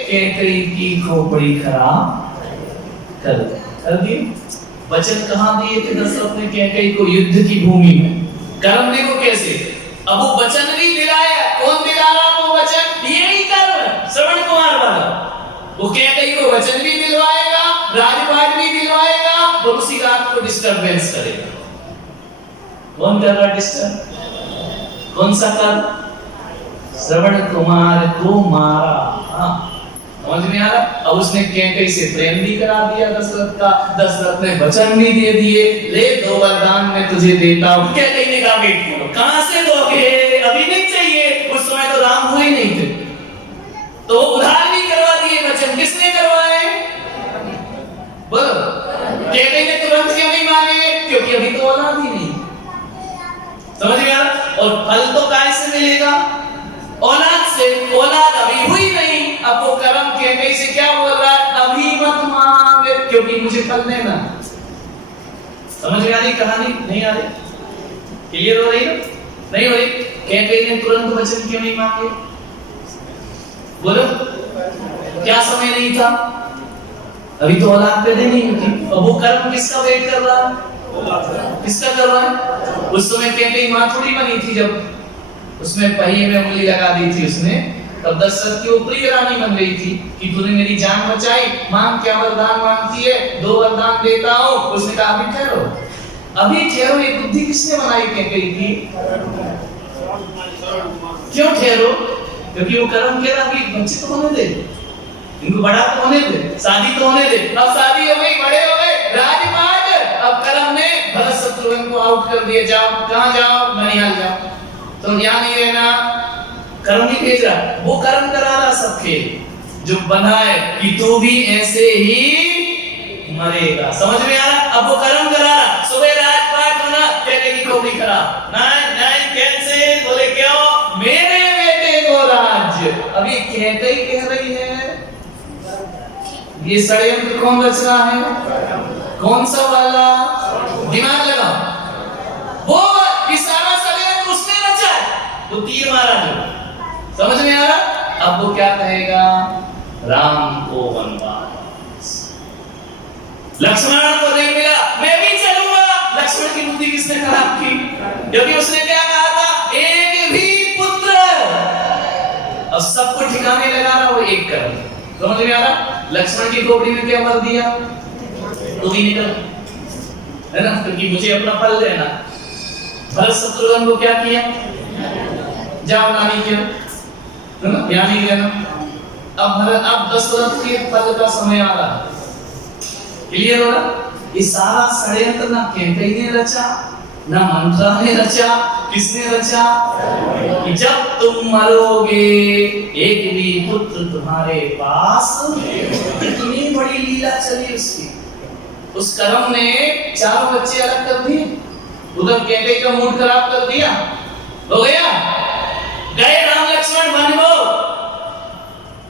कैकई की खोपड़ी खराब कर दी। वचन कहां दिए थे दशरथ ने कैकई को? युद्ध की भूमि में। कर्म ने वो कैसे? अब वो वचन भी दिलाया। कौन दिला रहा वो वचन? यही कर्म, श्रवण कुमार वाला। वो कैकई को वचन भी दिलवाएगा, राजपाट भी दिलवाएगा, और उसी रात को डिस्टर्बेंस करेगा। कौन कर रहा डिस्टर्ब? कौन सा कर्म? श्रवण कुमार को मारा। हाँ, समझ में आ रहा? अब उसने कैकई से प्रेम भी करा दिया दशरथ का। दशरथ ने वचन भी दे दिए, ले 2 वरदान मैं तुझे देता हूं। कैकई ने कहा वेट करो, कहां से दोगे? अभी नहीं चाहिए। उस समय तो राम हुए नहीं थे, तो उधार भी करवा दिए वचन। किसने करवाए? बोलो, कैकई ने तुरंत क्यों नहीं मांगे? क्योंकि अभी तो औलाद ही नहीं, समझ में आ रहा? और फल तो काय से मिलेगा? औलाद से। औलाद अभी हुई नहीं। अब वो कर्म कैकई से क्या बोल रहा है? अभी मत मांग, क्योंकि मुझे फल देना। समझ में आ रही कहानी? नहीं आ रही? क्लियर हो रही है? नहीं हो रही? कैकई ने तुरंत वचन क्यों नहीं मांगे? बोलो, क्या समय नहीं था? अभी तो औलाद पैदा नहीं होती। और वो कर्म किसका वेट कर रहा है? किसका कर रहा है? उस समय कैकई मां थोड़ी बनी थी, जब उसमें पहिए में उंगली लगा दी थी उसने, तब दशरथ की ऊपरी रानी बन गई थी कि तूने मेरी जान बचाई, मांग, क्या वरदान मांगती है? 2 वरदान देता हूं। उसने कहा अभी ठहरो, अभी ठहरो। ये बुद्धि किसने बनाई कैकई की? क्यों ठहरो? क्योंकि वो कर्म कह रहा कि बच्चे तो होने दे, इनको बड़ा तो होने दे, शादी तो होने दे। अब शादी हो गई, बड़े हो गए, राजपाट। अब कर्म ने भरत शत्रुघ्न को आउट कर दिया, जाओ, कहां जाओ? ननिहाल जाओ, तो यहाँ नहीं रहना। कर्म नहीं भेज रहा, वो कर्म करा रहा सब खेल जो बना है कि तू भी ऐसे ही मरेगा। समझ में आ रहा? अब वो कर्म करा रहा। सुबह राजपाट होना, कैकई की खोपड़ी खराब। नहीं कैसे? बोले क्यों? मेरे बेटे को राज्य। अभी कैकई कह रही है, ये षड्यंत्र कौन रच रहा है? कौन सा वाला? दिमाग लगाओ। वो सारा षड्यंत्र उसने रचा है, वो तीर मारा जो। समझ में आ रहा? अब वो क्या कहेगा? राम को वनवास, लक्ष्मण को नहीं मिला, मैं भी चलूंगा। लक्ष्मण की बुद्धि किसने खराब की? क्योंकि उसने क्या कहा था? एक भी पुत्र। अब सबको ठिकाने लगा रहा वो एक कर्म। समझ में आ रहा? लक्ष्मण की खोपड़ी में क्या भर दिया? तू भी निकल, है ना, क्योंकि मुझे अपना फल लेना। भरत शत्रुघ्न को क्या किया? जाओ नानी के, है ना, यहाँ नहीं रहना। अब दशरथ के पद का समय आ रहा। क्लियर हो रहा? ये सारा षड्यंत्र ना कैकेयी ने रचा, ना मंत्रा ने रचा। किसने रचा? कि जब तुम मरोगे एक भी पुत्र तुम्हारे पास। इतनी बड़ी लीला चली उसकी। उस कर्म ने 4 बच्चे अलग कर दिए, उधर कैकेयी का मूड खराब कर दिया। हो गया, गए राम लक्ष्मण वन को।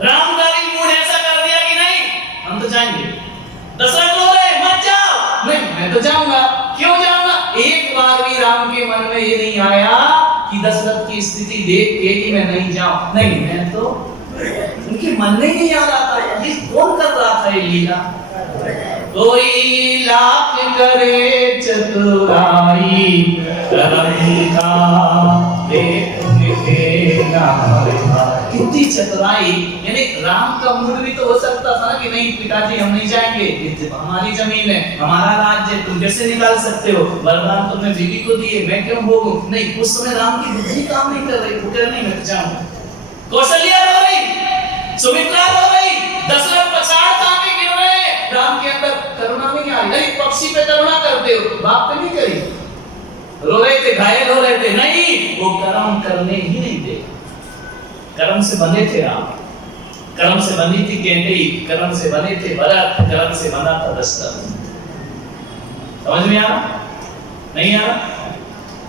राम का भी मूड ऐसा कर दिया कि नहीं हम तो जाएंगे। दशरथ बोल रहे मत जाओ। नहीं, मैं तो जाऊंगा। क्यों जाऊंगा? एक बार भी राम के मन में ये नहीं आया कि दशरथ की स्थिति देख के कि मैं नहीं जाऊं। नहीं, मैं तो उनके मन में नहीं आ रहा था। ये कौन कर रहा था ये लीला? कोई लाख करे चतुराई करम का देख कितनी चतुराई। यानी राम का मूड भी तो हो सकता था कि नहीं पिताजी हम नहीं जाएंगे, हमारी जमीन है, हमारा राज्य है, तुम कैसे निकाल सकते हो? वरदान तुमने बीवी को दिए, मैं क्यों भोगूं? नहीं, उस समय राम की बुद्धि काम नहीं कर रही। वो कह नहीं, मैं तो जाऊंगा। कौशल्या रो रही, सुमित्रा रो रही, दशरथ पछाड़ ताने गिर रहे। राम के अंदर करुणा नहीं आ रही। पक्षी पे करुणा करते हो, बाप पे नहीं करी। रो रहे थे, घायल हो रहे थे। नहीं, वो कर्म करने ही नहीं दे। कर्म से बने थे राम, कर्म से बनी थी कैकेयी, कर्म से बने थे भरत, कर्म से बना था दशरथ। समझ में आ रहा? नहीं आ रहा?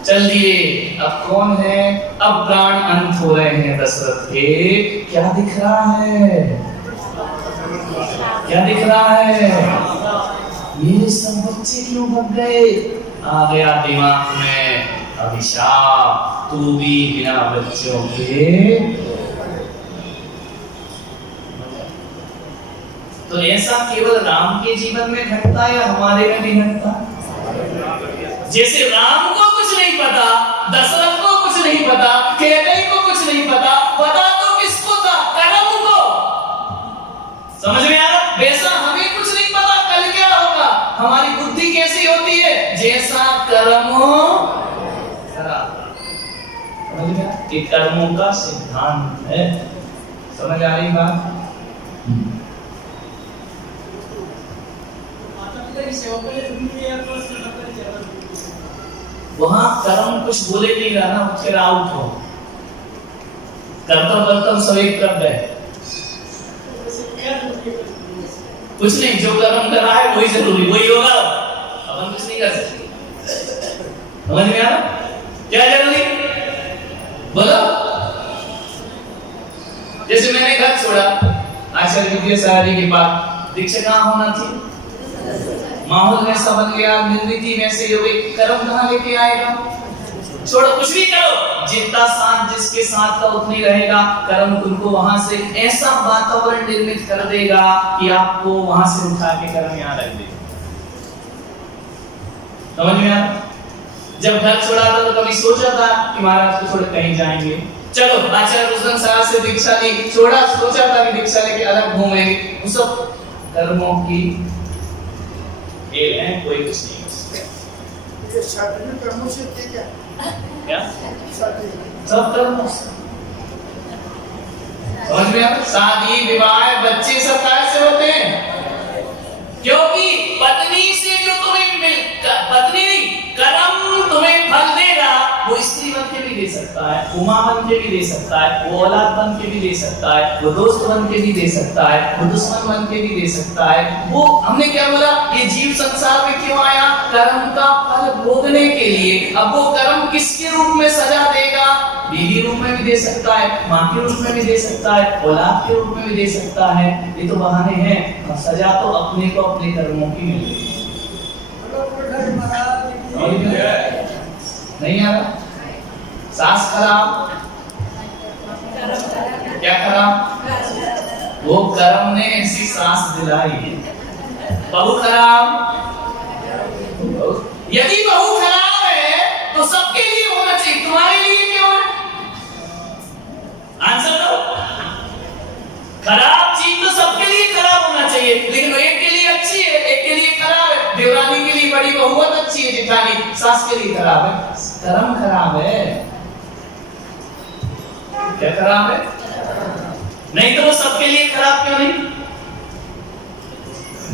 चल दिए। अब कौन है? अब प्राण अंत हो रहे हैं दशरथ के। क्या दिख रहा है? क्या दिख रहा है? ये सब बच्चे क्यों भग गए? आ गया दिमाग में अभिशाप, तू भी बिना बच्चों के। तो ऐसा केवल राम के जीवन में घटता या हमारे में भी घटता? जैसे राम को कुछ नहीं पता, दशरथ को कुछ नहीं पता, कैकेयी को कुछ नहीं पता, पता तो किसको था? कर्म को। समझ में आ रहा? वैसा हमें कुछ नहीं पता कल क्या होगा। हमारी बुद्धि कैसी होती है? जैसा कर्म हो खराब। समझ में आ रहा? ये कर्मों का सिद्धांत है। समझ आ रही बात? वहां कर्म कुछ बोले नहीं रहा ना, फिर आउट हो। कर्तव्य कर्तव्य सब एक कर गए। कुछ नहीं, जो कर्म कर रहा है वही जरूरी, वही होगा। अपन कुछ नहीं कर सकते। समझ में आ रहा? क्या जरूरी? बोलो। जैसे मैंने घर छोड़ा आचार्य विद्यासागर जी के पास, दीक्षा कहाँ होना थी? माहौल वैसा बन गया, निर्मिति वैसे हो गई, कर्म कहाँ लेके आएगा? छोड़ो, कुछ भी करो, जितना साथ जिसके साथ का उतनी रहेगा, कर्म तुमको वहां से ऐसा वातावरण निर्मित कर देगा कि आपको वहां से उठा के कर्म यहाँ रख देगा। समझ में आया? जब घर छोड़ा था तो कभी सोचा था कि महाराज को छोड़ कहीं जाएंगे? चलो, आचार्य रुद्रन साहब से दीक्षा ली, छोड़ा, सोचा था कि दीक्षा लेके अलग घूमेंगे। उस सब कर्मों की खेल है, कोई कुछ नहीं हो सकता। ये शादी कर्मों से क्या? क्या? सब कर्मों से। समझ में आया? शादी, विवाह, बच्चे सब कैसे होते हैं? क्योंकि पत्नी से जो तुम्हें पत्नी नहीं, कर्म तुम्हें फल देगा, वो स्त्री बन के भी दे सकता है, उमा बन के भी दे सकता है, वो औलाद बन के भी दे सकता है, वो दोस्त बन के भी दे सकता है, वो दुश्मन बन के भी दे सकता है। वो हमने क्या बोला? ये जीव संसार में क्यों आया? कर्म का फल भोगने के लिए। अब वो कर्म किसके रूप में सजा देगा? बीवी रूप में भी दे सकता है, माँ के रूप में भी दे सकता है, औलाद के रूप में भी दे सकता है। ये तो बहाने हैं, सजा तो अपने को अपने कर्मों की मिल रही है। नहीं आ रहा? सास खराब, क्या खराब? वो कर्म ने ऐसी सास दिलाई। बहू खराब, यदि बहू खराब है तो सबके लिए होना चाहिए, तुम्हारे लिए क्यों है? आंसर दो। खराब चीज तो सबके चाहिए जेठानी, सास के लिए खराब है, कर्म खराब है। क्या खराब है? नहीं तो वो सबके लिए खराब क्यों नहीं?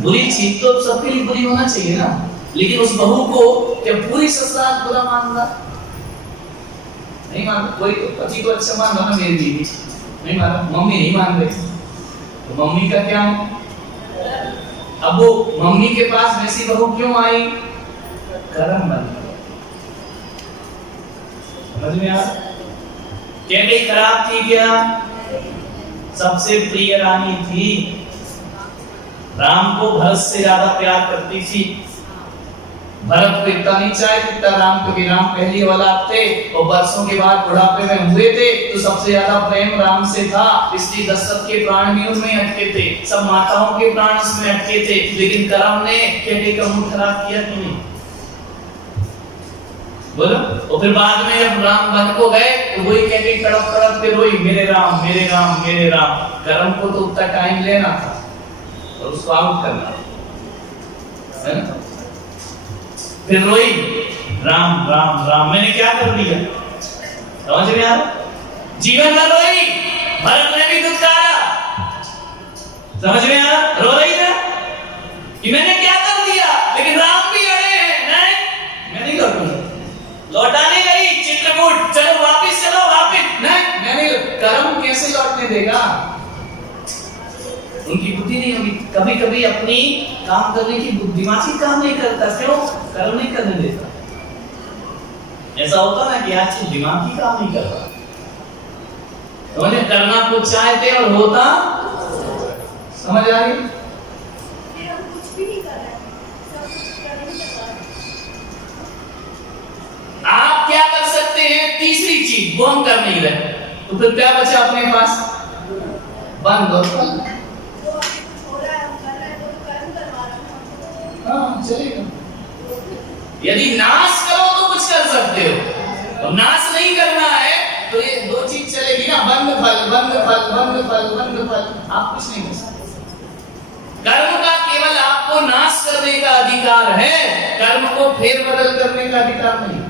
बुरी चीज तो सबके लिए बुरी होना चाहिए ना, लेकिन उस बहू को क्या पूरी ससुराल बुरा मान रहा? नहीं मान, कोई पति को अच्छा मान रहा ना, मेरी बीवी नहीं मान रहा, मम्मी नहीं मान रही, तो मम्मी का क्या है? अब वो मम्मी के पास वैसी बहू क्यों आई? कर्म बन गया। समझ में आ? क्या गई खराब थी क्या? सबसे प्रिय रानी थी, राम को भरत से ज्यादा प्यार करती थी। भरत को इतना नहीं चाहे जितना राम को, राम पहली औलाद थे और वर्षों के बाद बुढ़ापे में हुए थे, तो सबसे ज्यादा प्रेम राम से था, इसलिए दशरथ के प्राण भी उनमें अटके थे, सब माताओं के प्राण उसमें अटके थे। लेकिन कर्म ने कहने का मुंह खराब किया कि नहीं? बोलो। और फिर बाद में जब राम वन को गए तो वही कहते तड़प तड़प के रोई, मेरे राम मेरे राम मेरे राम। कर्म को तो उतना टाइम लेना था और उसको आउट करना है ना? फिर रोई, राम राम राम, मैंने क्या कर दिया? समझ में आ रहा? जीवन भर रोई, भरत ने भी दुख डाला, समझ में आ रहा? रो रही ना कि मैंने क्या कर दिया, लेकिन राम भी अड़े हैं, नहीं मैं नहीं लौटूंगा। लौटाने गई चित्रकूट, चलो वापिस चलो वापिस, नहीं मैं नहीं। कर्म कैसे लौटने देगा? उनकी बुद्धि नहीं होगी, कभी कभी अपनी काम करने की बुद्धिमानी काम नहीं करता, क्यों? कर्म नहीं करने देता। ऐसा होता ना कि आज दिमाग ही काम नहीं करता, समझे? करना कुछ चाहते और होता, समझ आ रही? कुछ भी नहीं कर रहे हैं, सब कुछ कर नहीं सकता। आप क्या कर सकते हैं? तीसरी चीज वो हम कर नहीं रहे, तो फिर क्या बचा अपने पास? बंद और फल। हाँ चलेगा। यदि नाश करो तो कुछ कर सकते हो, और नाश नहीं करना है तो ये दो चीज चलेगी ना, बंद फल बंद फल बंद फल बंद फल। आप कुछ नहीं कर सकते। कर्म का केवल आपको नाश करने का अधिकार है, कर्म को फेरबदल करने का अधिकार नहीं।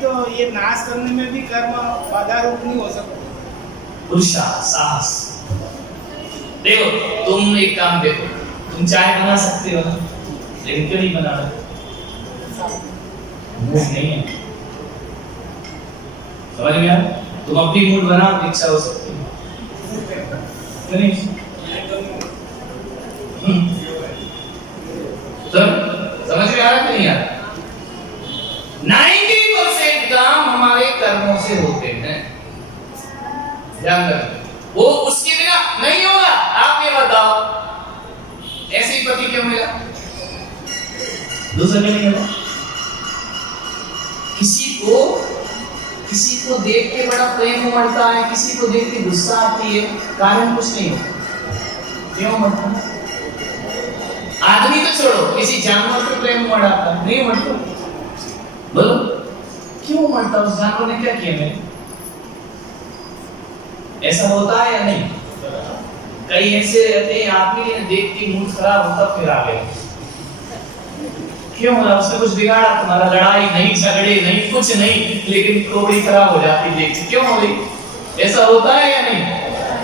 तो ये नाश करने में भी कर्म बाधा रूप नहीं हो सकता। पुरुषार्थ साहस। देखो तुम एक काम देखो, तुम चाय बना सकते हो ना, लेकिन क्यों नहीं बना रहे? मूड नहीं है, समझ में आया? तुम अपनी मूड बनाओ, इच्छा हो सकती है, क्यों नहीं? तो समझ में आ रहा कि नहीं आ रहा? 90% काम हमारे कर्मों से होते हैं, ध्यान रखना। वो उसके बिना नहीं होगा। आप ये बताओ, ऐसे ही पति क्यों मिला? दूसरे नहीं मिला। किसी को देख के बड़ा प्रेम उमड़ता है, किसी को देख के गुस्सा आती है, कारण कुछ नहीं होता। क्यों उमड़ता है? आदमी तो छोड़ो, किसी जानवर पे प्रेम उमड़ता है, नहीं उमड़ता? बोलो क्यों उमड़ता? उस जानवर ने क्या किया? मैं ऐसा होता है या नहीं? कई ऐसे रहते हैं, आदमी ने देख के मूड खराब होता फिर आ गए। क्यों होला? उसने कुछ बिगाड़ा तुम्हारा? लड़ाई नहीं, झगड़े नहीं, कुछ नहीं, लेकिन खोपड़ी खराब हो जाती देख के। क्यों हो रही? ऐसा होता है या नहीं?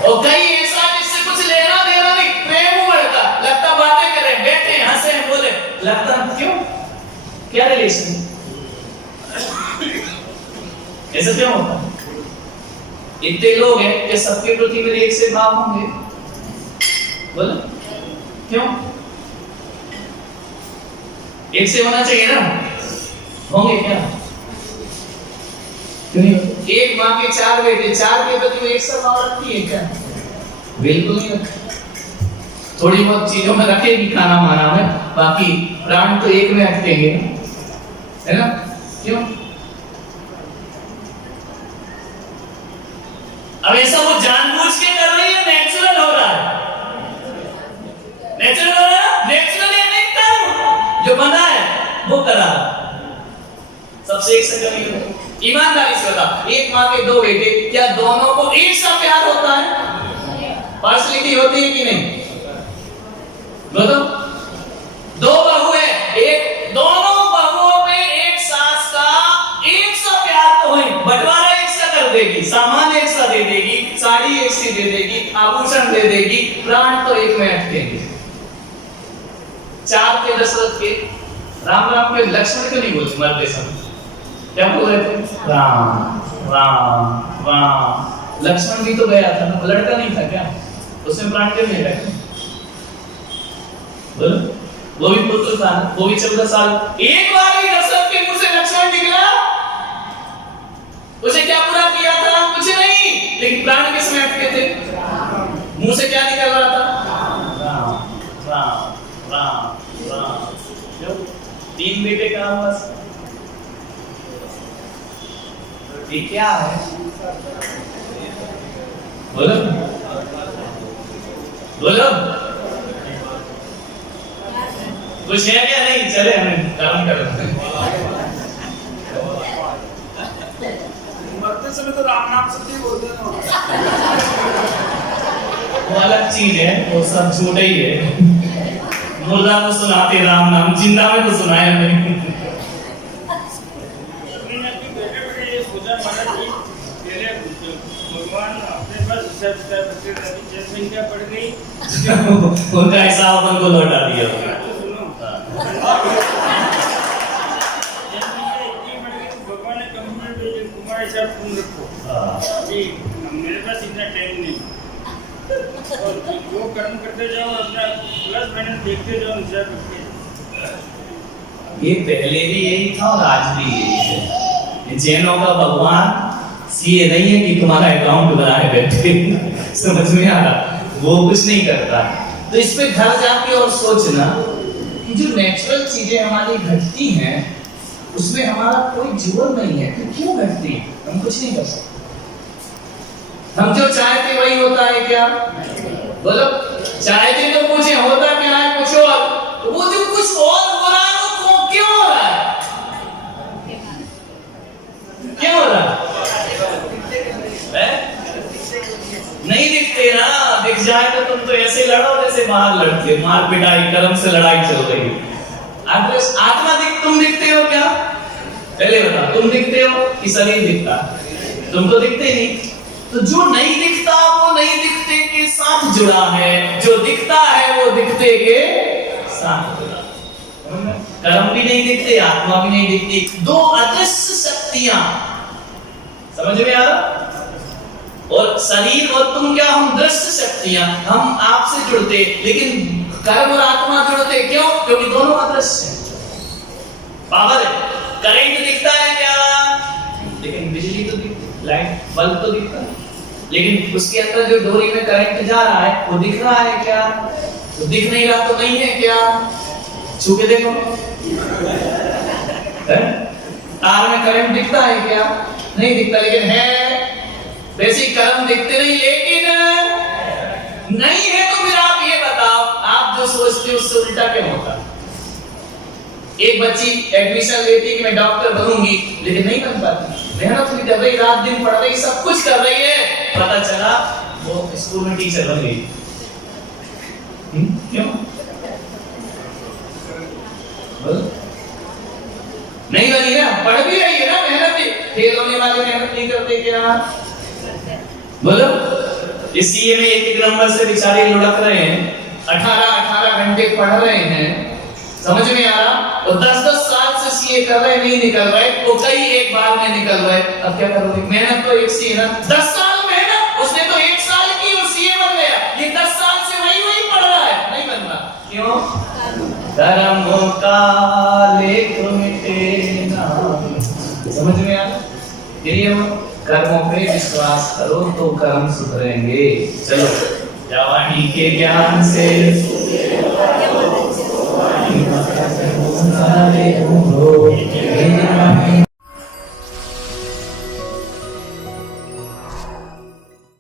और कई ऐसा जिससे कुछ लेना देना नहीं, प्रेम उमड़ता, लगता बातें करें, बैठे हंसे बोले, लगता क्यों? क्या रिलेशन? ऐसा क्यों होता है? इतने लोग हैं कि सबके प्रति मेरे एक से भाव होंगे, बोलो क्यों? एक से होना चाहिए ना, होंगे क्या? एक माँ के 4 बेटे, 4 के प्रति एक सा भाव रखती है क्या? बिल्कुल नहीं रखती। थोड़ी बहुत चीजों में रखेगी, खाना माना में, बाकी प्राण तो एक में रखेंगे, है ना? क्यों? अब ऐसा वो जानबूझ के कर रही है, नेचुरल हो रहा है? नेचुरल हो रहा है? नेचुरल यानी कर्म जो बना है वो करा। सबसे एक सेकंड ईमानदारी से बता, एक माँ के 2 बेटे, क्या दोनों को एक सा प्यार होता है? पार्शलिटी होती है कि नहीं? बोलो, दो बहू है, एक दोनों बहुओं में एक सास का एक सा प्यार तो है, बंटवारा एक सा कर देगी, सामान एक सा दे देगी, साड़ी एक सी दे देगी, आभूषण दे देगी, प्राण तो एक में अटकेंगे। चार के दशरथ के, राम राम के लक्ष्मण क्यों नहीं बोलते मरते समय? क्या बोल रहे थे? राम राम राम। लक्ष्मण भी तो गया था ना, लड़का नहीं था क्या? उसमें प्राण क्यों नहीं रखे? बोलो, वो भी पुत्र था ना, वो भी 14 साल। एक बार भी दशरथ के मुंह से लक्ष्मण निकला, उसे क्या बुरा किया था? कुछ नहीं, लेकिन प्राण किसमें अटके थे? मुंह से क्या निकल रहा था? राम राम राम राम। जब 3 बेटे का बस ये क्या है? बोलो बोलो, कुछ है क्या? नहीं, चले हमें काम कर रहे हैं। मरते समय तो राम नाम से ही बोलते हैं ना। वो अलग चीज है, वो सब झूठ ही है। मुर्दा को सुनाते राम नाम, जिंदा में तो सुनाया नहीं। भगवान अपने पास हिसाब किताब जनसंख्या बढ़ गई, उनका हिसाब अपन को लौटा दिया। सुनो, जनसंख्या इतनी बढ़ गई, भगवान ने कंप्यूटर भेजे, तुम्हारा हिसाब तुम रखो, अभी मेरे पास इतना टाइम नहीं, और जो कर्म करते जाओ अपना प्लस माइनस देखते जाओ, हिसाब रखते। ये पहले भी यही था और आज भी यही है। जैनों का भगवान ये नहीं है कि तुम्हारा अकाउंट बनाए बैठे, समझ में आ रहा? वो कुछ नहीं करता। तो इस पे घर जाके और सोचना कि जो नेचुरल चीजें हमारी घटती हैं उसमें हमारा कोई जीवन नहीं है, तो क्यों घटती है? हम कुछ नहीं कर सकते। हम जो चाहते वही होता है क्या? बोलो, चाहते तो पूछे होता क्या है कुछ और, तो वो जो कुछ और हो रहा है वो क्यों हो रहा है? क्यों हो रहा है? नहीं दिखते ना, दिख जाए तो तुम तो ऐसे लड़ो जैसे बाहर लड़ते, मार पिटाई कर्म से लड़ाई चल रही है। आत्मा तुम दिखते हो क्या? पहले बता, तुम दिखते हो कि शरीर दिखता? तुम तो दिखते नहीं। तो जो नहीं दिखता वो नहीं दिखते के साथ जुड़ा है, जो दिखता है वो दिखते के साथ जुड़ा। कर्म भी नहीं दिखते, आत्मा भी नहीं दिखती, दो अदृश्य शक्तियां, समझ में आ रहा? और शरीर और तुम क्या, हम दृश्य शक्तियां, हम आपसे जुड़ते, लेकिन कर्म और आत्मा जुड़ते क्यों? क्योंकि दोनों अदृश्य हैं। पावर है, करंट दिखता है क्या? लेकिन बिजली तो दिखती, लाइट बल्ब तो दिखता है, लेकिन उसके अंदर जो डोरी में करंट जा रहा है वो दिख रहा है क्या? तो दिख नहीं रहा तो नहीं है क्या? छू के देखो, तार में करंट दिखता है क्या? नहीं दिखता, लेकिन है। वैसे कर्म दिखते नहीं, लेकिन नहीं है। तो फिर आप ये बताओ, आप जो सोचते हो उससे उल्टा क्यों होता? एक बच्ची एडमिशन लेती है कि मैं डॉक्टर बनूंगी, लेकिन नहीं बन पाती, मेहनत भी कर रही, रात दिन पढ़ रही, सब कुछ कर रही है, पता चला वो स्कूल में टीचर बन गई। क्यों? नहीं बनी ना, पढ़ भी रही है ना, मेहनत भी। फेल होने वाले मेहनत नहीं करते क्या? बोलो, इस सीए में एक नंबर से बेचारे लुढ़क रहे हैं, 18 घंटे पढ़ रहे हैं, समझ में आ रहा? और 10 साल से सीए कर रहे, नहीं निकल रहे, तो कई एक बार में निकल रहे। अब क्या करोगे? मेहनत तो एक सी है ना, 10 साल मेहनत, उसने तो 1 साल की और सीए बन गया। ये 10 साल से वही पढ़ रहा है, नहीं बन रहा। क्यों? कर्म काले मिटे ना, समझ में आ? कर्मों पे विश्वास करो तो कर्म सुधरेंगे। चलो, जवानी के ज्ञान से